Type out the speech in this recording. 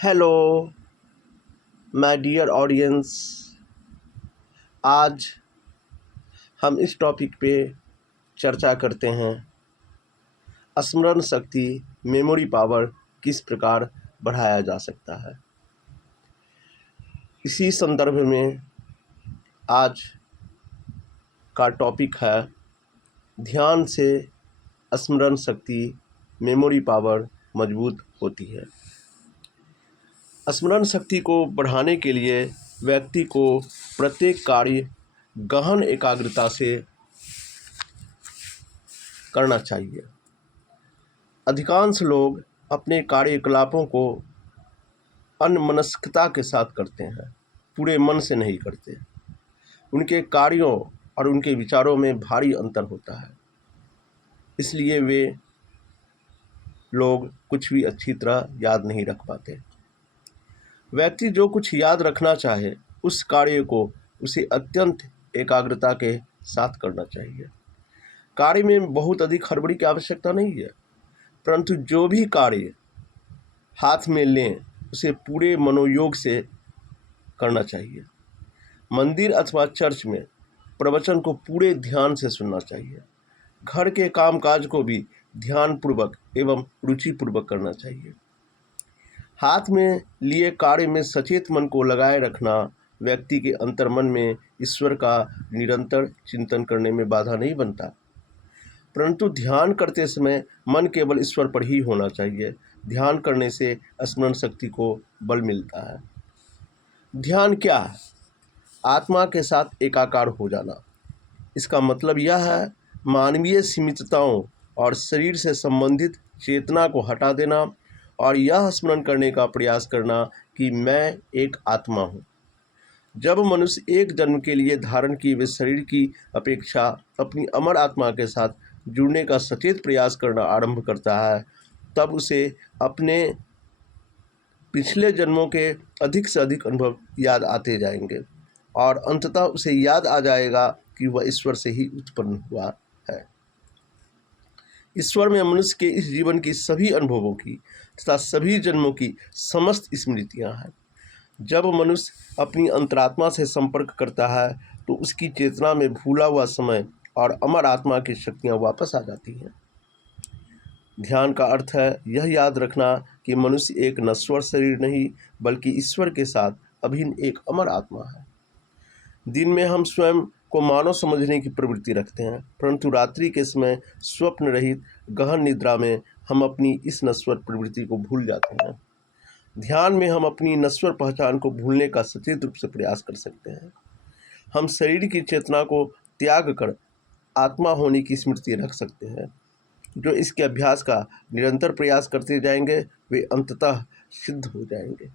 Hello my dear audience. आज हम इस टॉपिक पे चर्चा करते हैं स्मरण शक्ति मेमोरी पावर किस प्रकार बढ़ाया जा सकता है। इसी संदर्भ में आज का टॉपिक है ध्यान से स्मरण शक्ति मेमोरी पावर मजबूत होती है। स्मरण शक्ति को बढ़ाने के लिए व्यक्ति को प्रत्येक कार्य गहन एकाग्रता से करना चाहिए। अधिकांश लोग अपने कार्यकलापों को अन्यमनस्कता के साथ करते हैं, पूरे मन से नहीं करते। उनके कार्यों और उनके विचारों में भारी अंतर होता है, इसलिए वे लोग कुछ भी अच्छी तरह याद नहीं रख पाते। व्यक्ति जो कुछ याद रखना चाहे उस कार्य को उसे अत्यंत एकाग्रता के साथ करना चाहिए। कार्य में बहुत अधिक हड़बड़ी की आवश्यकता नहीं है, परंतु जो भी कार्य हाथ में लें उसे पूरे मनोयोग से करना चाहिए। मंदिर अथवा चर्च में प्रवचन को पूरे ध्यान से सुनना चाहिए। घर के कामकाज को भी ध्यानपूर्वक एवं रुचिपूर्वक करना चाहिए। हाथ में लिए कार्य में सचेत मन को लगाए रखना व्यक्ति के अंतर्मन में ईश्वर का निरंतर चिंतन करने में बाधा नहीं बनता, परंतु ध्यान करते समय मन केवल ईश्वर पर ही होना चाहिए। ध्यान करने से स्मरण शक्ति को बल मिलता है। ध्यान क्या है? आत्मा के साथ एकाकार हो जाना। इसका मतलब यह है मानवीय सीमितताओं और शरीर से संबंधित चेतना को हटा देना और यह स्मरण करने का प्रयास करना कि मैं एक आत्मा हूँ। जब मनुष्य एक जन्म के लिए धारण किए हुए शरीर की अपेक्षा अपनी अमर आत्मा के साथ जुड़ने का सचेत प्रयास करना आरंभ करता है, तब उसे अपने पिछले जन्मों के अधिक से अधिक अनुभव याद आते जाएंगे और अंततः उसे याद आ जाएगा कि वह ईश्वर से ही उत्पन्न हुआ है। ईश्वर में मनुष्य के इस जीवन की सभी अनुभवों की तथा सभी जन्मों की समस्त स्मृतियां हैं। जब मनुष्य अपनी अंतरात्मा से संपर्क करता है तो उसकी चेतना में भूला हुआ समय और अमर आत्मा की शक्तियां वापस आ जाती हैं। ध्यान का अर्थ है यह याद रखना कि मनुष्य एक नश्वर शरीर नहीं बल्कि ईश्वर के साथ अभिन्न एक अमर आत्मा है। दिन में हम स्वयं को मानव समझने की प्रवृत्ति रखते हैं, परंतु रात्रि के समय स्वप्न रहित गहन निद्रा में हम अपनी इस नश्वर प्रवृत्ति को भूल जाते हैं। ध्यान में हम अपनी नश्वर पहचान को भूलने का सचेत रूप से प्रयास कर सकते हैं। हम शरीर की चेतना को त्याग कर आत्मा होने की स्मृति रख सकते हैं। जो इसके अभ्यास का निरंतर प्रयास करते जाएंगे वे अंततः सिद्ध हो जाएंगे।